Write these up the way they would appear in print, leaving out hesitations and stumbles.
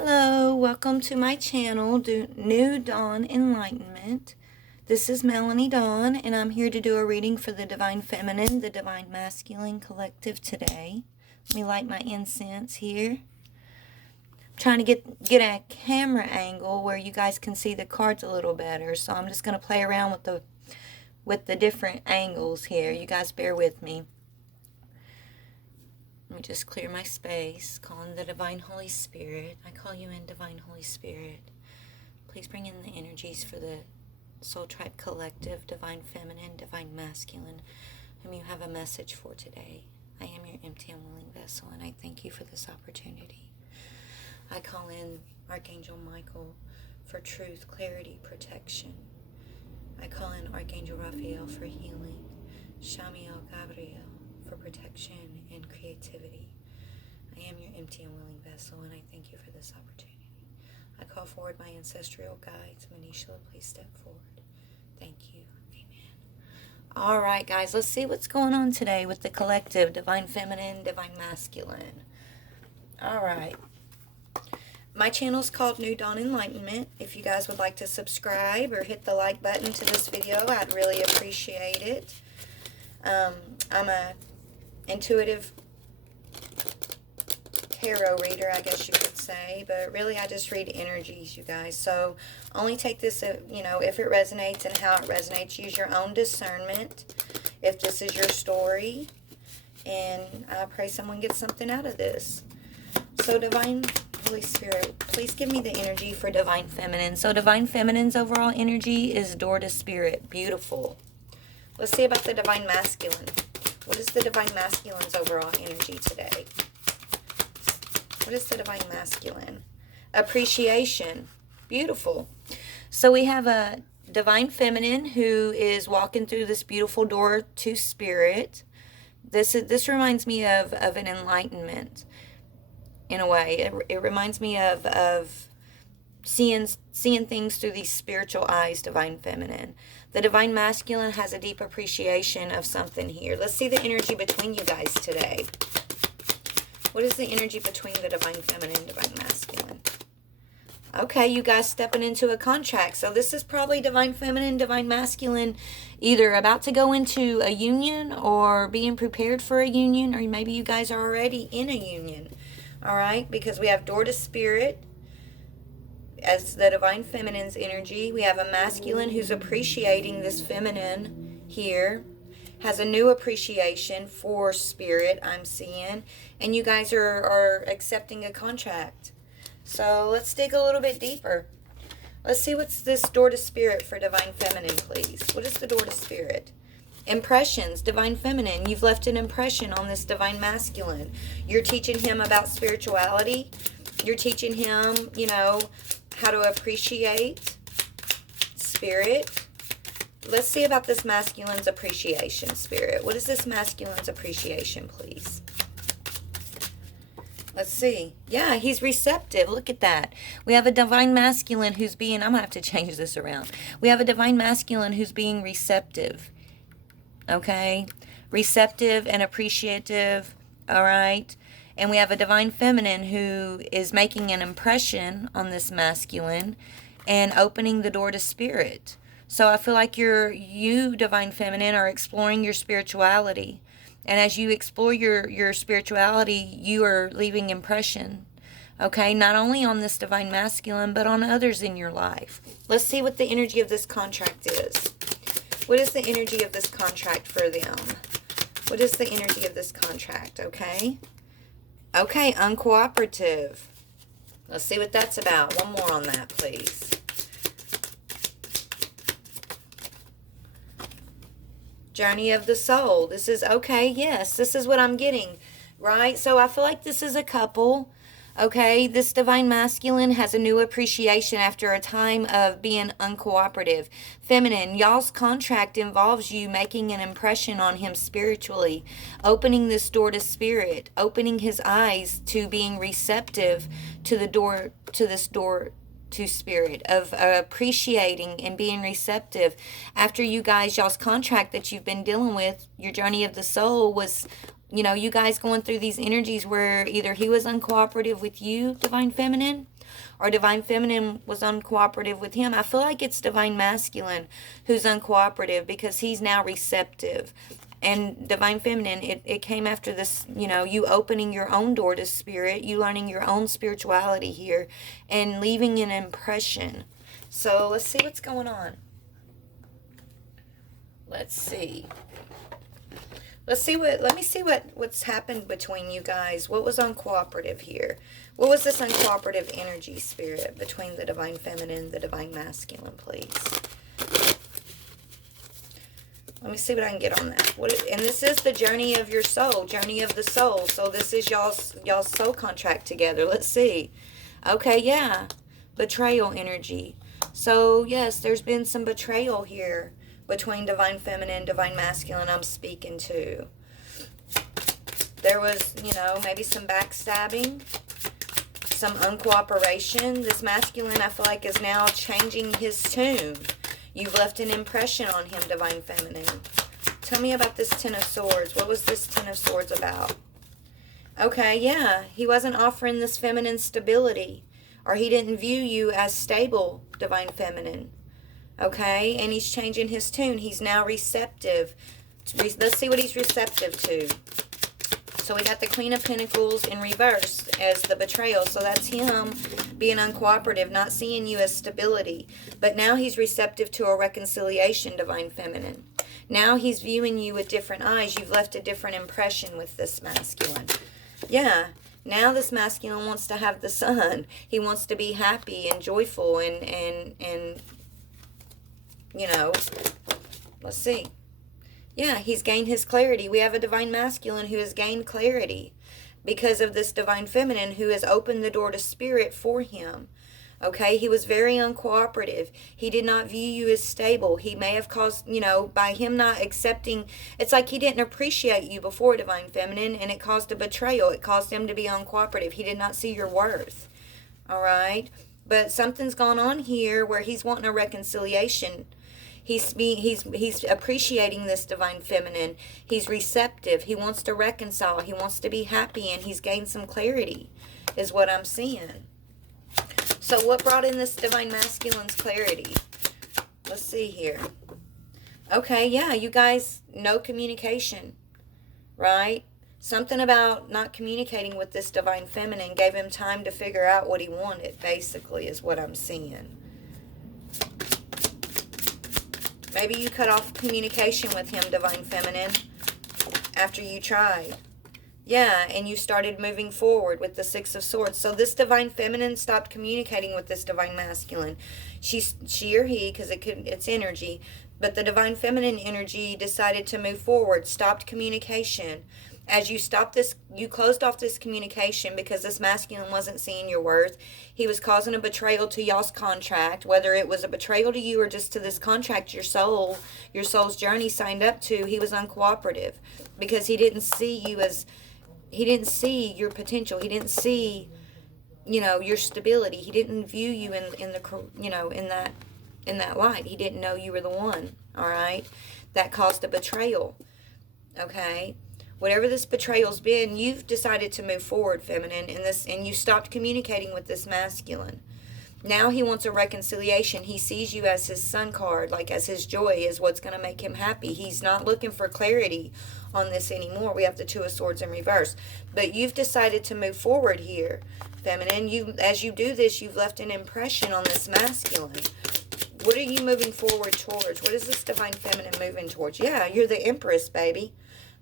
Hello, welcome to my channel, New Dawn Enlightenment. This is Melanie Dawn, and I'm here to do a reading for the Divine Feminine, the Divine Masculine Collective today. Let me light my incense here. I'm trying to get a camera angle where you guys can see the cards a little better, so I'm just going to play around with the different angles here. You guys bear with me. Let me just clear my space, calling the Divine Holy Spirit. I call you in, Divine Holy Spirit. Please bring in the energies for the Soul Tribe Collective, Divine Feminine, Divine Masculine, whom you have a message for today. I am your empty and willing vessel, and I thank you for this opportunity. I call in Archangel Michael for truth, clarity, protection. I call in Archangel Raphael for healing, Shamiel Gabriel for protection and creativity. I am your empty and willing vessel, and I thank you for this opportunity. I call forward my ancestral guides. Manisha, please step forward. Thank you. Amen. All right, guys, let's see what's going on today with the collective, Divine Feminine, Divine Masculine. All right. My channel is called New Dawn Enlightenment. If you guys would like to subscribe or hit the like button to this video, I'd really appreciate it. I'm a intuitive tarot reader, I guess you could say, but really I just read energies, you guys. So only take this, if it resonates and how it resonates. Use your own discernment if this is your story, and I pray someone gets something out of this. So Divine Holy Spirit, please give me the energy for Divine Feminine. So Divine Feminine's overall energy is door to spirit. Beautiful. Let's see about the Divine Masculine. What is the Divine Masculine's overall energy today? What is the Divine Masculine? Appreciation. Beautiful. So we have a Divine Feminine who is walking through this beautiful door to spirit. This reminds me of an enlightenment in a way. It reminds me of seeing things through these spiritual eyes, Divine Feminine. The Divine Masculine has a deep appreciation of something here. Let's see the energy between you guys today. What is the energy between the Divine Feminine and Divine Masculine? Okay, you guys stepping into a contract. So this is probably Divine Feminine, Divine Masculine, either about to go into a union or being prepared for a union, or maybe you guys are already in a union. All right, because we have door to spirit as the Divine Feminine's energy. We have a masculine who's appreciating this feminine here, has a new appreciation for spirit, I'm seeing, and you guys are accepting a contract. So let's dig a little bit deeper. Let's see what's this door to spirit for Divine Feminine, please. What is the door to spirit? Impressions, Divine Feminine. You've left an impression on this Divine Masculine. You're teaching him about spirituality. You're teaching him, how to appreciate spirit. Let's see about this masculine's appreciation, spirit. What is this masculine's appreciation, please? Let's see. Yeah, he's receptive. Look at that. We have a Divine Masculine who's being, I'm going to have to change this around. We have a Divine Masculine who's being receptive. Okay? Receptive and appreciative. All right? And we have a Divine Feminine who is making an impression on this masculine and opening the door to spirit. So I feel like you, Divine Feminine, are exploring your spirituality. And as you explore your spirituality, you are leaving impression. Okay? Not only on this Divine Masculine, but on others in your life. Let's see what the energy of this contract is. What is the energy of this contract for them? What is the energy of this contract? Okay? Okay, uncooperative. Let's see what that's about. One more on that, please. Journey of the soul. This is, okay, yes, this is what I'm getting, right? So I feel like this is a couple, okay? This Divine Masculine has a new appreciation after a time of being uncooperative. Feminine, y'all's contract involves you making an impression on him spiritually, opening this door to spirit, opening his eyes to being receptive to this door to spirit, of appreciating and being receptive. After y'all's contract that you've been dealing with, your journey of the soul was you guys going through these energies where either he was uncooperative with you, Divine Feminine, or divine feminine was uncooperative with him. I feel like it's divine masculine who's uncooperative because he's now receptive. And divine feminine, it came after this, you opening your own door to spirit, you learning your own spirituality here, and leaving an impression. So let's see what's going on. Let me see what's happened between you guys. What was uncooperative here? What was this uncooperative energy, spirit, between the divine feminine and the divine masculine, please? Let me see what I can get on that. And this is the journey of your soul, journey of the soul. So this is y'all's soul contract together. Let's see. Okay, yeah. Betrayal energy. So, yes, there's been some betrayal here between divine feminine, divine masculine I'm speaking to. There was, maybe some backstabbing, some uncooperation. This masculine, I feel like, is now changing his tune. You've left an impression on him, divine feminine. Tell me about this Ten of Swords. What was this Ten of Swords about? Okay, yeah. He wasn't offering this feminine stability, or he didn't view you as stable, divine feminine. Okay, and he's changing his tune. He's now receptive. Let's see what he's receptive to. So we got the Queen of Pentacles in reverse as the betrayal. So that's him being uncooperative, not seeing you as stability. But now he's receptive to a reconciliation, divine feminine. Now he's viewing you with different eyes. You've left a different impression with this masculine. Yeah. Now this masculine wants to have the sun. He wants to be happy and joyful and let's see. Yeah, he's gained his clarity. We have a divine masculine who has gained clarity because of this divine feminine who has opened the door to spirit for him. Okay, he was very uncooperative. He did not view you as stable. He may have caused, by him not accepting, it's like he didn't appreciate you before, divine feminine, and it caused a betrayal. It caused him to be uncooperative. He did not see your worth. All right, but something's gone on here where he's wanting a reconciliation. He's appreciating this divine feminine. He's receptive. He wants to reconcile. He wants to be happy, and he's gained some clarity, is what I'm seeing. So what brought in this divine masculine's clarity? Let's see here. Okay, yeah, you guys, no communication, right? Something about not communicating with this divine feminine gave him time to figure out what he wanted, basically, is what I'm seeing. Maybe you cut off communication with him, divine feminine, after you tried. Yeah, and you started moving forward with the Six of Swords. So this divine feminine stopped communicating with this divine masculine. She or he, because it's energy, but the divine feminine energy decided to move forward, stopped communication. As you stopped this, you closed off this communication because this masculine wasn't seeing your worth. He was causing a betrayal to y'all's contract, whether it was a betrayal to you or just to this contract your soul's journey signed up to. He was uncooperative because he didn't see you as, he didn't see your potential. He didn't see, your stability. He didn't view you in that light. He didn't know you were the one. All right, that caused a betrayal. Okay. Whatever this betrayal's been, you've decided to move forward, feminine, and you stopped communicating with this masculine. Now he wants a reconciliation. He sees you as his sun card, like as his joy, is what's going to make him happy. He's not looking for clarity on this anymore. We have the Two of Swords in reverse. But you've decided to move forward here, feminine. As you do this, you've left an impression on this masculine. What are you moving forward towards? What is this divine feminine moving towards? Yeah, you're the Empress, baby.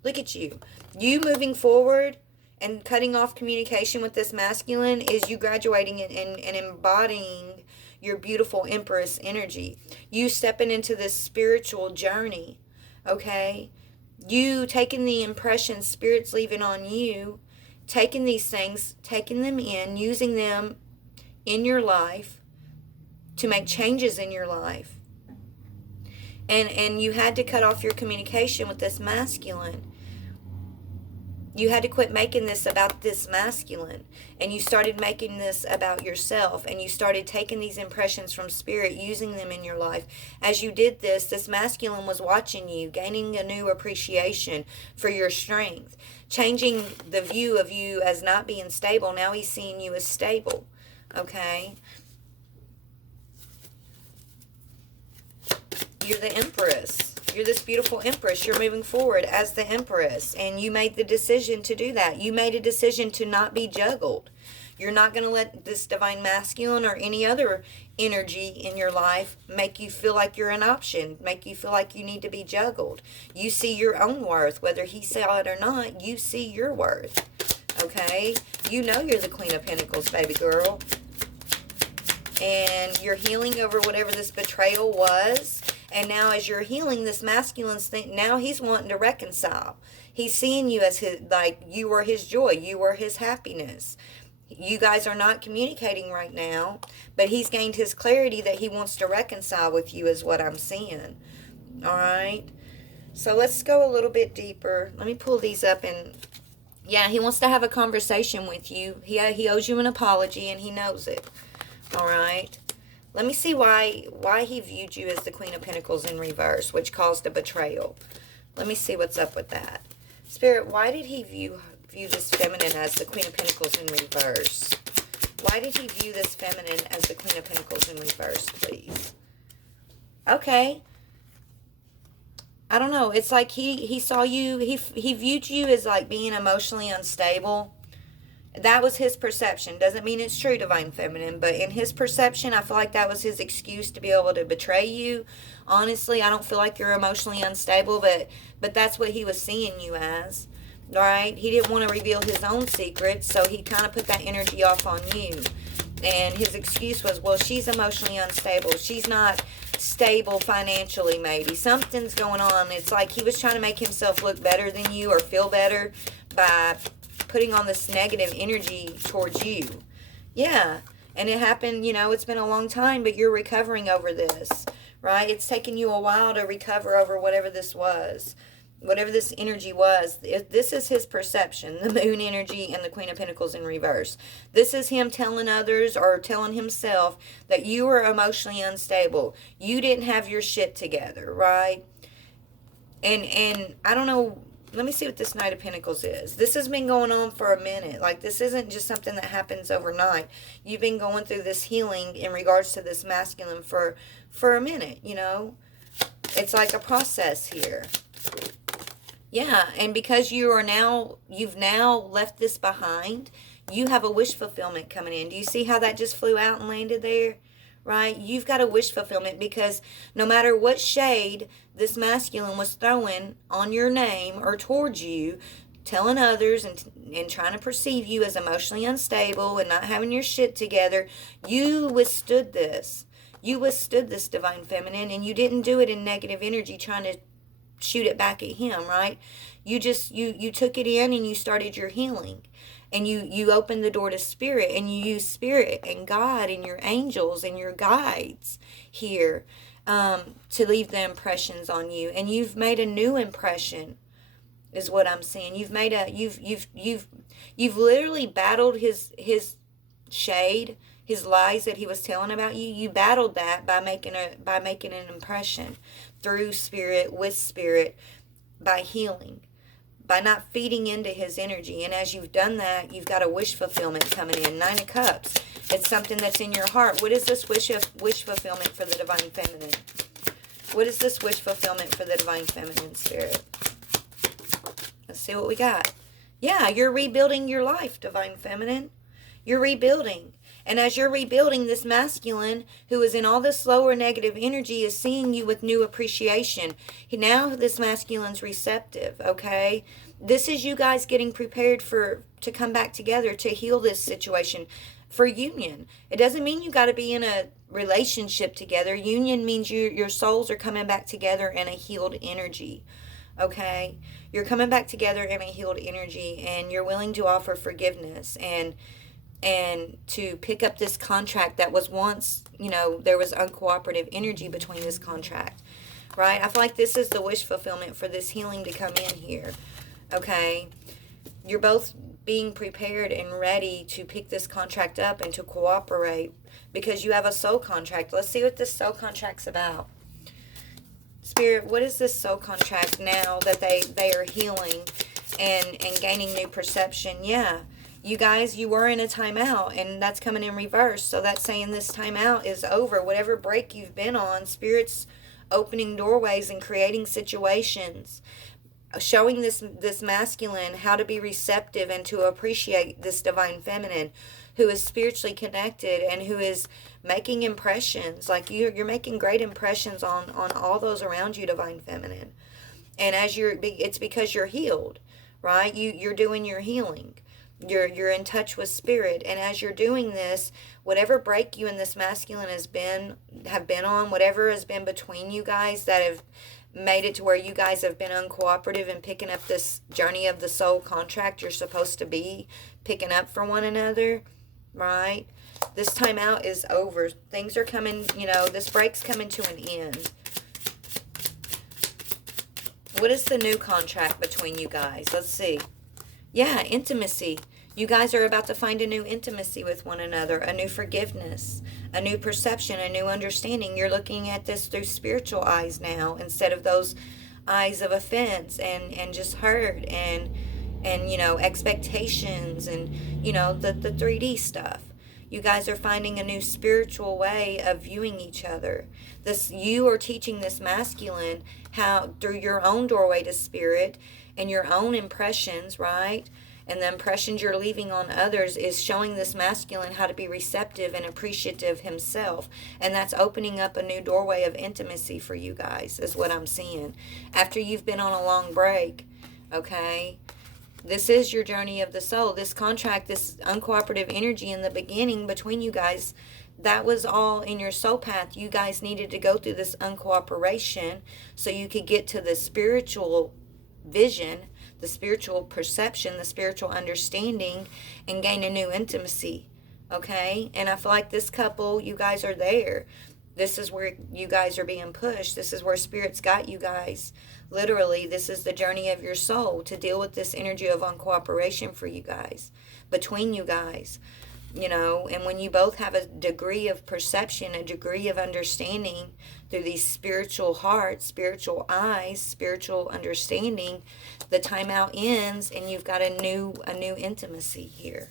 Look at you. You moving forward and cutting off communication with this masculine is you graduating and embodying your beautiful Empress energy. You stepping into this spiritual journey, okay? You taking the impression Spirit's leaving on you, taking these things, taking them in, using them in your life to make changes in your life. And you had to cut off your communication with this masculine. You had to quit making this about this masculine, and you started making this about yourself, and you started taking these impressions from Spirit, using them in your life. As you did this, this masculine was watching you, gaining a new appreciation for your strength, changing the view of you as not being stable. Now he's seeing you as stable. Okay? You're the Empress. You're this beautiful Empress. You're moving forward as the Empress. And you made the decision to do that. You made a decision to not be juggled. You're not going to let this Divine Masculine or any other energy in your life make you feel like you're an option, make you feel like you need to be juggled. You see your own worth. Whether he saw it or not, you see your worth. Okay? You know you're the Queen of Pentacles, baby girl. And you're healing over whatever this betrayal was. And now as you're healing, this masculine thing, now he's wanting to reconcile. He's seeing you as his, like you were his joy. You were his happiness. You guys are not communicating right now, but he's gained his clarity that he wants to reconcile with you is what I'm seeing. All right. So let's go a little bit deeper. Let me pull these up, and yeah, he wants to have a conversation with you. He owes you an apology, and he knows it. All right. Let me see why he viewed you as the Queen of Pentacles in reverse, which caused a betrayal. Let me see what's up with that. Spirit, why did he view this feminine as the Queen of Pentacles in reverse? Why did he view this feminine as the Queen of Pentacles in reverse, please? Okay. I don't know. It's like he saw you, he viewed you as like being emotionally unstable. That was his perception. Doesn't mean it's true, Divine Feminine, but in his perception, I feel like that was his excuse to be able to betray you. Honestly, I don't feel like you're emotionally unstable, but that's what he was seeing you as. Right? He didn't want to reveal his own secrets, so he kind of put that energy off on you. And his excuse was, well, she's emotionally unstable. She's not stable financially, maybe. Something's going on. It's like he was trying to make himself look better than you or feel better by putting on this negative energy towards you. Yeah. And it happened, you know, it's been a long time, but you're recovering over this, right? It's taken you a while to recover over whatever this was. Whatever this energy was, this is his perception, the moon energy and the Queen of Pentacles in reverse. This is him telling others or telling himself that you were emotionally unstable. You didn't have your shit together, right? And I don't know, let me see what this Knight of Pentacles is. This has been going on for a minute. Like, this isn't just something that happens overnight. You've been going through this healing in regards to this masculine for a minute, you know? It's like a process here. Yeah, and because you've now left this behind, you have a wish fulfillment coming in. Do you see how that just flew out and landed there? Right? You've got a wish fulfillment because no matter what shade this masculine was throwing on your name or towards you, telling others and trying to perceive you as emotionally unstable and not having your shit together, you withstood this. You withstood this, Divine Feminine, and you didn't do it in negative energy trying to shoot it back at him, right? You just you took it in and you started your healing, and you opened the door to spirit, and you use spirit and God and your angels and your guides here to leave the impressions on you, and you've made a new impression is what I'm saying. You've made a you've literally battled his shade, his lies that he was telling about you. You battled that by making an impression through spirit, with spirit, by healing, by not feeding into his energy. And as you've done that, you've got a wish fulfillment coming in. 9 of Cups. It's something that's in your heart. What is this wish fulfillment for the Divine Feminine? What is this wish fulfillment for the Divine Feminine, Spirit? Let's see what we got. Yeah, you're rebuilding your life, Divine Feminine. You're rebuilding. And as you're rebuilding, this masculine who is in all this lower negative energy is seeing you with new appreciation. Now this masculine's receptive, okay? This is you guys getting prepared to come back together to heal this situation for union. It doesn't mean you got to be in a relationship together. Union means your souls are coming back together in a healed energy, okay? You're coming back together in a healed energy, and you're willing to offer forgiveness and to pick up this contract that was once, you know, there was uncooperative energy between this contract, right? I feel like this is the wish fulfillment for this healing to come in here, okay? You're both being prepared and ready to pick this contract up and to cooperate because you have a soul contract. Let's see what this soul contract's about. Spirit, what is this soul contract now that they are healing and gaining new perception? Yeah. You guys, you were in a timeout, and that's coming in reverse. So that's saying this timeout is over. Whatever break you've been on, Spirit's opening doorways and creating situations, showing this masculine how to be receptive and to appreciate this divine feminine who is spiritually connected and who is making impressions. Like you're making great impressions on all those around you, divine feminine. And as it's because you're healed, right? You're doing your healing. You're in touch with spirit, and as you're doing this, whatever break you and this masculine have been on, whatever has been between you guys that have made it to where you guys have been uncooperative in picking up this journey of the soul contract you're supposed to be picking up for one another, right? This time out is over. Things are coming, this break's coming to an end. What is the new contract between you guys? Let's see. Yeah, intimacy. You guys are about to find a new intimacy with one another, a new forgiveness, a new perception, a new understanding. You're looking at this through spiritual eyes now instead of those eyes of offense and just hurt and expectations and, the 3D stuff. You guys are finding a new spiritual way of viewing each other. You are teaching this masculine how, through your own doorway to spirit and your own impressions, right? And the impressions you're leaving on others is showing this masculine how to be receptive and appreciative himself. And that's opening up a new doorway of intimacy for you guys, is what I'm seeing. After you've been on a long break, okay? This is your journey of the soul. This contract, this uncooperative energy in the beginning between you guys, that was all in your soul path. You guys needed to go through this uncooperation so you could get to the spiritual vision, the spiritual perception, the spiritual understanding, and gain a new intimacy, okay? And I feel like this couple, you guys are there. This is where you guys are being pushed. This is where Spirit's got you guys. Literally, this is the journey of your soul to deal with this energy of uncooperation for you guys, between you guys. And when you both have a degree of perception, a degree of understanding through these spiritual hearts, spiritual eyes, spiritual understanding, the timeout ends and you've got a new intimacy here,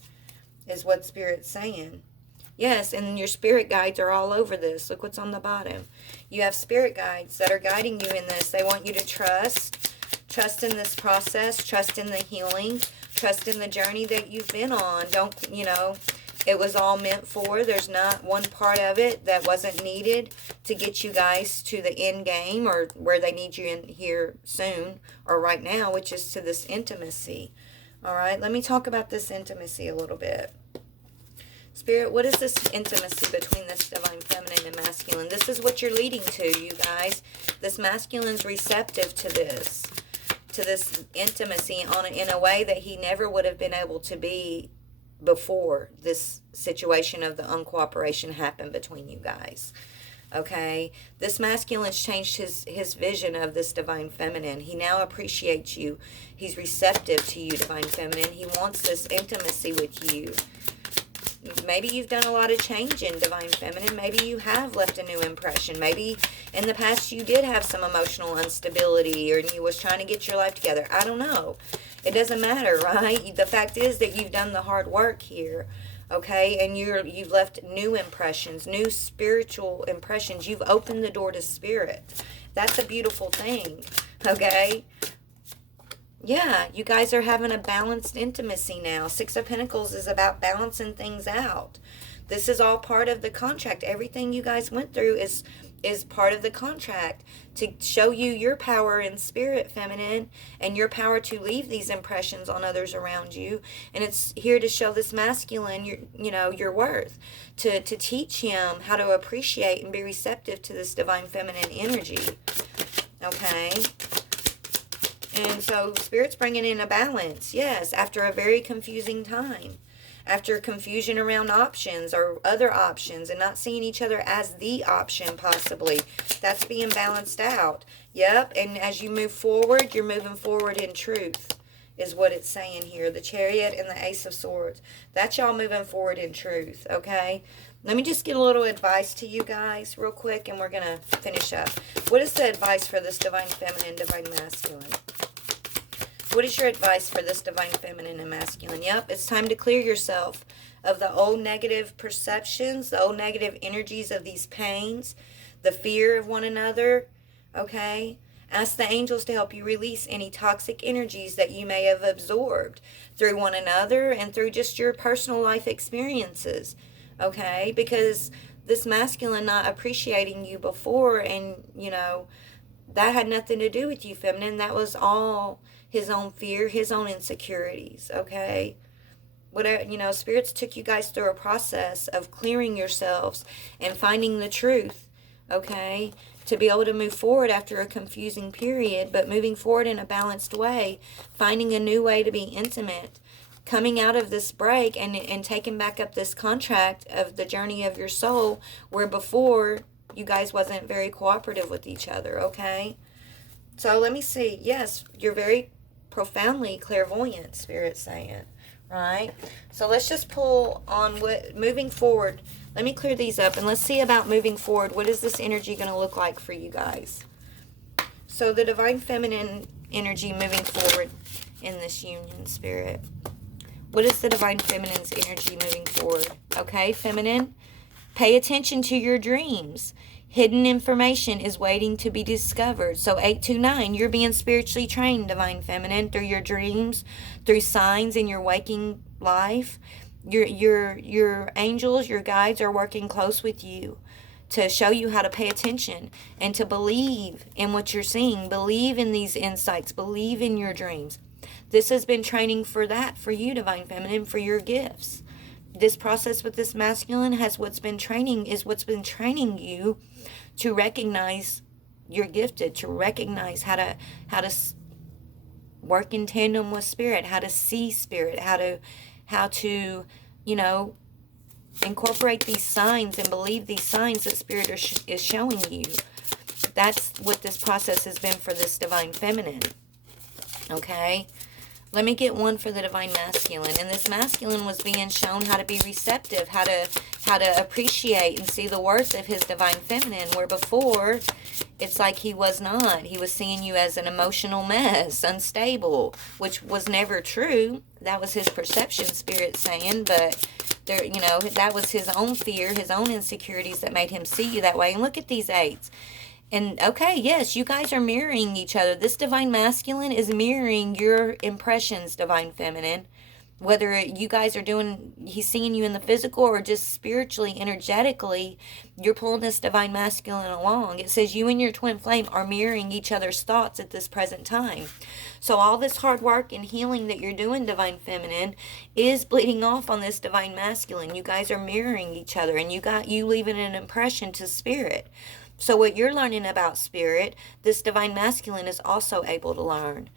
is what Spirit's saying. Yes, and your spirit guides are all over this. Look what's on the bottom. You have spirit guides that are guiding you in this. They want you to trust in this process, trust in the healing, trust in the journey that you've been on. It was all meant for. There's not one part of it that wasn't needed to get you guys to the end game or where they need you in here soon or right now, which is to this intimacy. All right, let me talk about this intimacy a little bit. Spirit, what is this intimacy between this divine feminine and masculine? This is what you're leading to, you guys. This masculine's receptive to this intimacy in a way that he never would have been able to be before this situation of the uncooperation happened between you guys. Okay, this masculine's changed his vision of this divine feminine. He now appreciates you. He's receptive to you, divine feminine. He wants this intimacy with you. Maybe you've done a lot of change in divine feminine. Maybe you have left a new impression. Maybe in the past you did have some emotional instability or you was trying to get your life together. I don't know. It doesn't matter, right? The fact is that you've done the hard work here, okay? And you've left new impressions, new spiritual impressions. You've opened the door to spirit. That's a beautiful thing, okay? Yeah, you guys are having a balanced intimacy now. Six of Pentacles is about balancing things out. This is all part of the contract. Everything you guys went through is part of the contract to show you your power in spirit, feminine, and your power to leave these impressions on others around you. And it's here to show this masculine your worth, to teach him how to appreciate and be receptive to this divine feminine energy. Okay? And so Spirit's bringing in a balance, yes, after a very confusing time. After confusion around options or other options and not seeing each other as the option possibly. That's being balanced out. Yep, and as you move forward, you're moving forward in truth is what it's saying here. The Chariot and the Ace of Swords. That's y'all moving forward in truth, okay? Let me just get a little advice to you guys real quick and we're going to finish up. What is the advice for this divine feminine, divine masculine? What is your advice for this divine feminine and masculine? Yep, it's time to clear yourself of the old negative perceptions, the old negative energies of these pains, the fear of one another, okay? Ask the angels to help you release any toxic energies that you may have absorbed through one another and through just your personal life experiences, okay? Because this masculine not appreciating you before, and, you know, that had nothing to do with you, feminine. That was all his own fear, his own insecurities, okay? Whatever, you know, spirits took you guys through a process of clearing yourselves and finding the truth, okay, to be able to move forward after a confusing period, but moving forward in a balanced way, finding a new way to be intimate, coming out of this break and taking back up this contract of the journey of your soul, where before you guys wasn't very cooperative with each other, okay? So let me see. Yes, you're very profoundly clairvoyant, Spirit's saying, right? So let's just pull on what moving forward. Let me clear these up and let's see about moving forward. What is this energy going to look like for you guys? So the divine feminine energy moving forward in this union, Spirit. What is the divine feminine's energy moving forward? Okay, feminine, pay attention to your dreams. Hidden information is waiting to be discovered. So 829, you're being spiritually trained, divine feminine, through your dreams, through signs in your waking life. Your angels, your guides are working close with you to show you how to pay attention and to believe in what you're seeing. Believe in these insights. Believe in your dreams. This has been training for that, for you, divine feminine, for your gifts. This process with this masculine is what's been training you to recognize you're gifted, to recognize how to work in tandem with spirit, how to see spirit, how to you know, incorporate these signs and believe these signs that spirit is showing you. That's what this process has been for this divine feminine. Okay? Let me get one for the divine masculine. And this masculine was being shown how to be receptive, how to appreciate and see the worth of his divine feminine, where before it's like he was not. He was seeing you as an emotional mess, unstable, which was never true. That was his perception, Spirit saying, but there, you know, that was his own fear, his own insecurities that made him see you that way. And look at these 8s. And okay, yes, you guys are mirroring each other. This divine masculine is mirroring your impressions, divine feminine. Whether you guys are he's seeing you in the physical or just spiritually, energetically, you're pulling this divine masculine along. It says you and your twin flame are mirroring each other's thoughts at this present time. So all this hard work and healing that you're doing, divine feminine, is bleeding off on this divine masculine. You guys are mirroring each other, and you leaving an impression to spirit. So what you're learning about spirit, this divine masculine is also able to learn.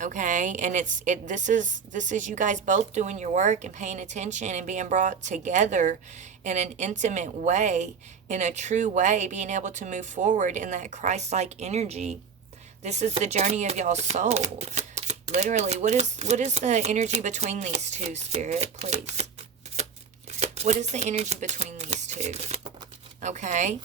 Okay? And this is you guys both doing your work and paying attention and being brought together in an intimate way, in a true way, being able to move forward in that Christ-like energy. This is the journey of y'all's soul. Literally, what is the energy between these two, Spirit, please? What is the energy between these two? Okay?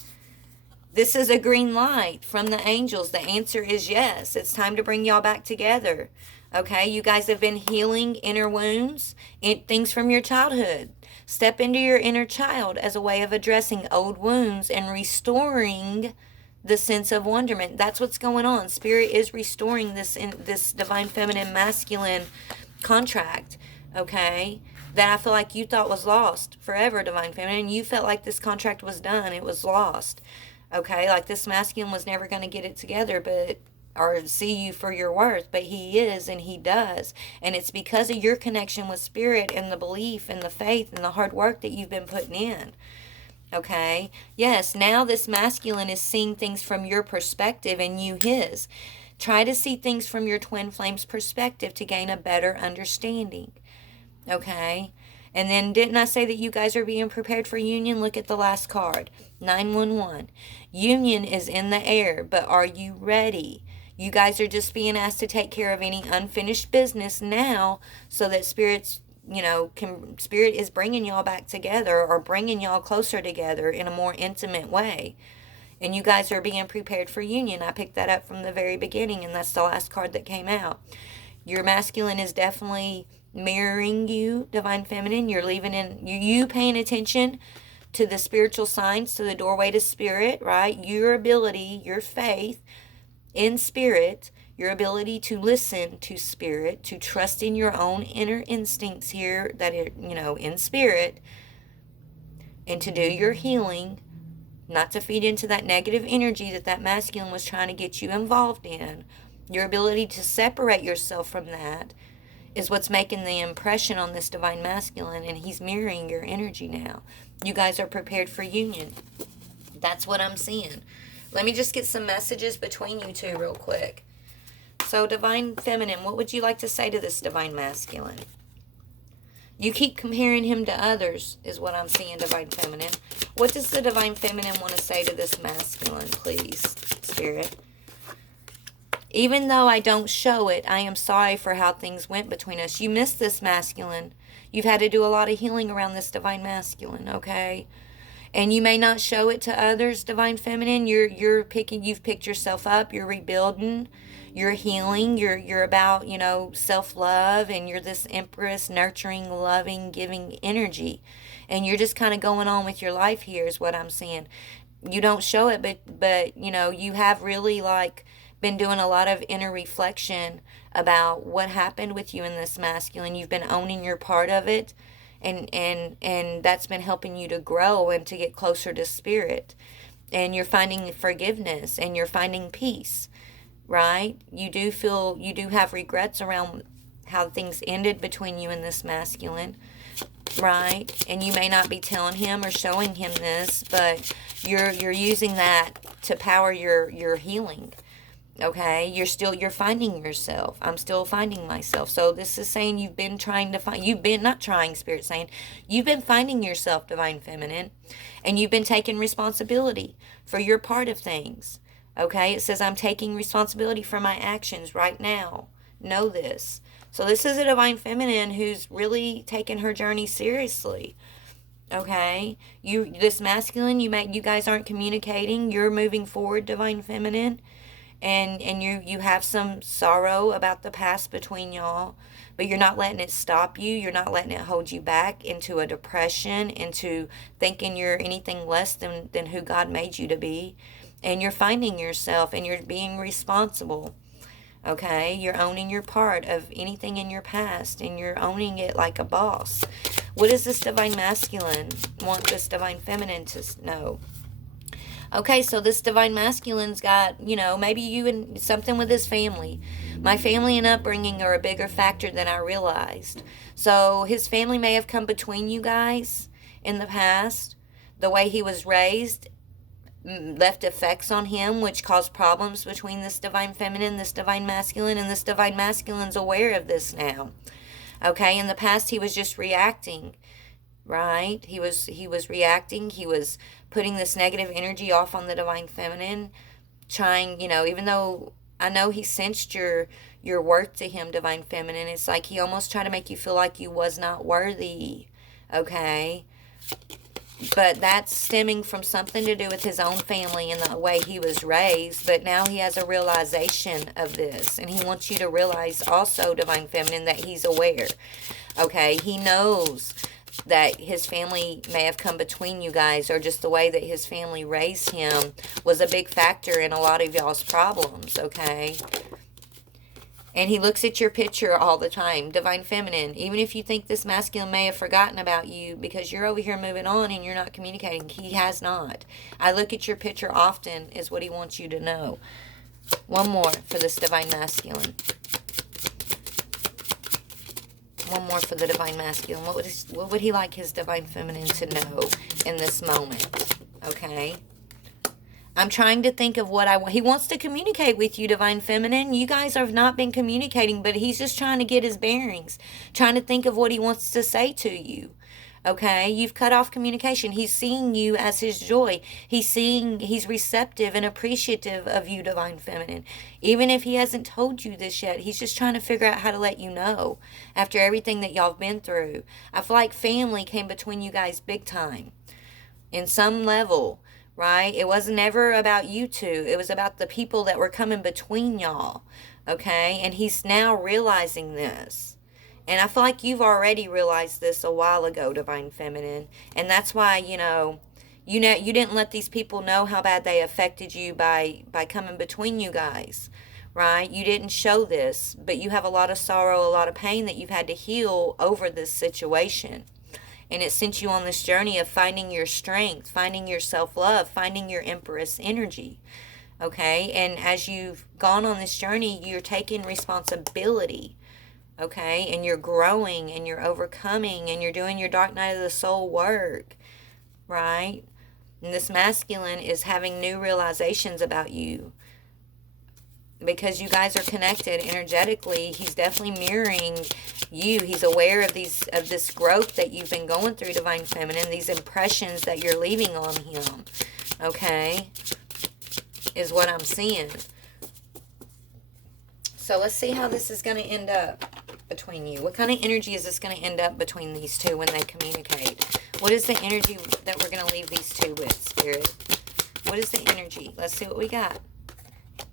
This is a green light from the angels. The answer is yes. It's time to bring y'all back together. Okay, you guys have been healing inner wounds, things from your childhood. Step into your inner child as a way of addressing old wounds and restoring the sense of wonderment. That's what's going on. Spirit is restoring this divine feminine masculine contract. Okay, that I feel like you thought was lost forever, divine feminine. You felt like this contract was done. It was lost. Okay, like this masculine was never going to get it together, or see you for your worth, but he is, and he does. And it's because of your connection with spirit and the belief and the faith and the hard work that you've been putting in. Okay, yes, now this masculine is seeing things from your perspective and you his. Try to see things from your twin flame's perspective to gain a better understanding. Okay, and then didn't I say that you guys are being prepared for union? Look at the last card, 911. Union is in the air, but are you ready? You guys are just being asked to take care of any unfinished business now so that Spirit is bringing y'all back together or bringing y'all closer together in a more intimate way. And you guys are being prepared for union. I picked that up from the very beginning, and that's the last card that came out. Your masculine is definitely mirroring you, divine feminine. You're leaving in, you paying attention to the spiritual signs, to the doorway to spirit, right? Your ability, your faith in spirit, your ability to listen to spirit, to trust in your own inner instincts here, that are, in spirit, and to do your healing, not to feed into that negative energy that masculine was trying to get you involved in. Your ability to separate yourself from that is what's making the impression on this divine masculine, and he's mirroring your energy now. You guys are prepared for union. That's what I'm seeing. Let me just get some messages between you two real quick. So, divine feminine, what would you like to say to this divine masculine? You keep comparing him to others, is what I'm seeing, divine feminine. What does the divine feminine want to say to this masculine, please, spirit? Even though I don't show it, I am sorry for how things went between us. You missed this masculine. You've had to do a lot of healing around this divine masculine, okay? And you may not show it to others, divine feminine. You've picked yourself up, you're rebuilding, you're healing, you're about, self-love, and you're this empress, nurturing, loving, giving energy. And you're just kind of going on with your life here is what I'm seeing. You don't show it, but you have really been doing a lot of inner reflection about what happened with you in this masculine. You've been owning your part of it, and that's been helping you to grow and to get closer to spirit. And you're finding forgiveness and you're finding peace, right? You do have regrets around how things ended between you and this masculine, right? And you may not be telling him or showing him this, but you're using that to power your healing. Okay, you're finding yourself. I'm still finding myself. So this is saying you've been not trying, Spirit saying, you've been finding yourself, divine feminine, and you've been taking responsibility for your part of things. Okay, it says, I'm taking responsibility for my actions right now. Know this. So this is a divine feminine who's really taking her journey seriously. Okay, this masculine, you guys aren't communicating. You're moving forward, divine feminine. And you have some sorrow about the past between y'all, but you're not letting it stop you. You're not letting it hold you back into a depression, into thinking you're anything less than who God made you to be. And you're finding yourself, and you're being responsible. Okay, you're owning your part of anything in your past, and you're owning it like a boss. What does this divine masculine want this divine feminine to know? Okay, so this divine masculine's got, maybe you and something with his family. My family and upbringing are a bigger factor than I realized. So his family may have come between you guys in the past. The way he was raised left effects on him, which caused problems between this divine feminine, this divine masculine, and this divine masculine's aware of this now. Okay, in the past he was just reacting. Right? He was reacting. He was putting this negative energy off on the divine feminine, trying, even though I know he sensed your worth to him, divine feminine, it's like he almost tried to make you feel like you was not worthy. Okay? But that's stemming from something to do with his own family and the way he was raised. But now he has a realization of this, and he wants you to realize also, divine feminine, that he's aware. Okay? He knows that his family may have come between you guys, or just the way that his family raised him was a big factor in a lot of y'all's problems, okay? And he looks at your picture all the time, divine feminine. Even if you think this masculine may have forgotten about you because you're over here moving on and you're not communicating, he has not. I look at your picture often is what he wants you to know. One more for this divine masculine. One more for the divine masculine. What would he like his divine feminine to know in this moment? Okay. I'm trying to think of what I want. He wants to communicate with you, divine feminine. You guys have not been communicating, but he's just trying to get his bearings. Trying to think of what he wants to say to you. Okay, you've cut off communication. He's seeing you as his joy. He's receptive and appreciative of you, divine feminine. Even if he hasn't told you this yet, he's just trying to figure out how to let you know after everything that y'all have been through. I feel like family came between you guys big time in some level, right? It wasn't ever about you two. It was about the people that were coming between y'all. Okay? And he's now realizing this. And I feel like you've already realized this a while ago, Divine Feminine. And that's why, you didn't let these people know how bad they affected you by coming between you guys, right? You didn't show this, but you have a lot of sorrow, a lot of pain that you've had to heal over this situation. And it sent you on this journey of finding your strength, finding your self-love, finding your Empress energy. Okay? And as you've gone on this journey, you're taking responsibility. Okay? And you're growing and you're overcoming and you're doing your dark night of the soul work. Right? And this masculine is having new realizations about you. Because you guys are connected energetically, he's definitely mirroring you. He's aware of this growth that you've been going through, Divine Feminine, these impressions that you're leaving on him. Okay? Is what I'm seeing. So let's see how this is going to end up between you. What kind of energy is this going to end up between these two when they communicate? What is the energy that we're going to leave these two with, Spirit? What is the energy? Let's see what we got.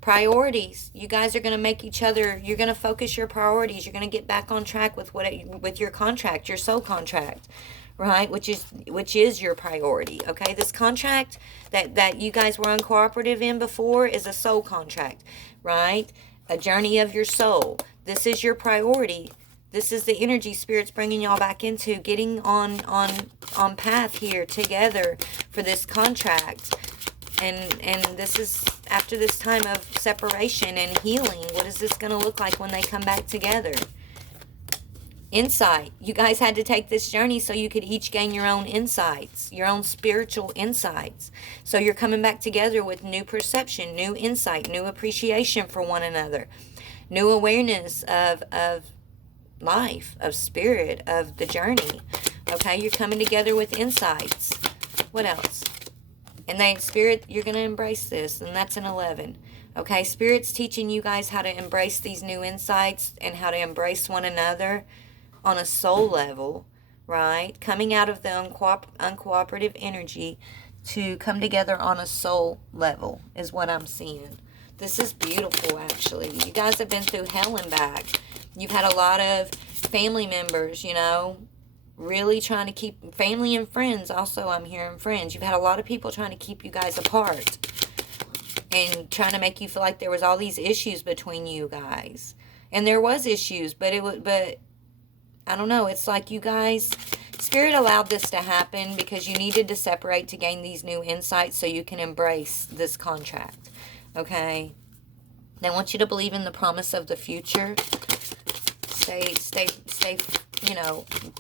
Priorities. You guys are going to make each other, you're going to focus your priorities. You're going to get back on track with with your contract, your soul contract, right? Which is your priority. Okay, this contract that you guys were uncooperative in before is a soul contract, right? A journey of your soul. This is your priority. This is the energy Spirit's bringing y'all back into, getting on path here together for this contract. And this is after this time of separation and healing. What is this going to look like when they come back together? Insight. You guys had to take this journey so you could each gain your own insights, your own spiritual insights. So you're coming back together with new perception, new insight, new appreciation for one another, new awareness of life, of spirit, of the journey. Okay, you're coming together with insights. What else? And Spirit, you're going to embrace this, and that's an 11. Okay, Spirit's teaching you guys how to embrace these new insights and how to embrace one another on a soul level, right? Coming out of the uncooperative energy to come together on a soul level is what I'm seeing. This is beautiful, actually. You guys have been through hell and back. You've had a lot of family members, really trying to keep family and friends. Also, I'm hearing friends. You've had a lot of people trying to keep you guys apart and trying to make you feel like there was all these issues between you guys. And there was issues, but I don't know. It's like you guys, Spirit allowed this to happen because you needed to separate to gain these new insights so you can embrace this contract. Okay? They want you to believe in the promise of the future. Stay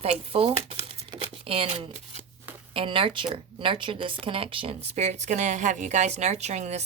faithful and nurture this connection. Spirit's going to have you guys nurturing this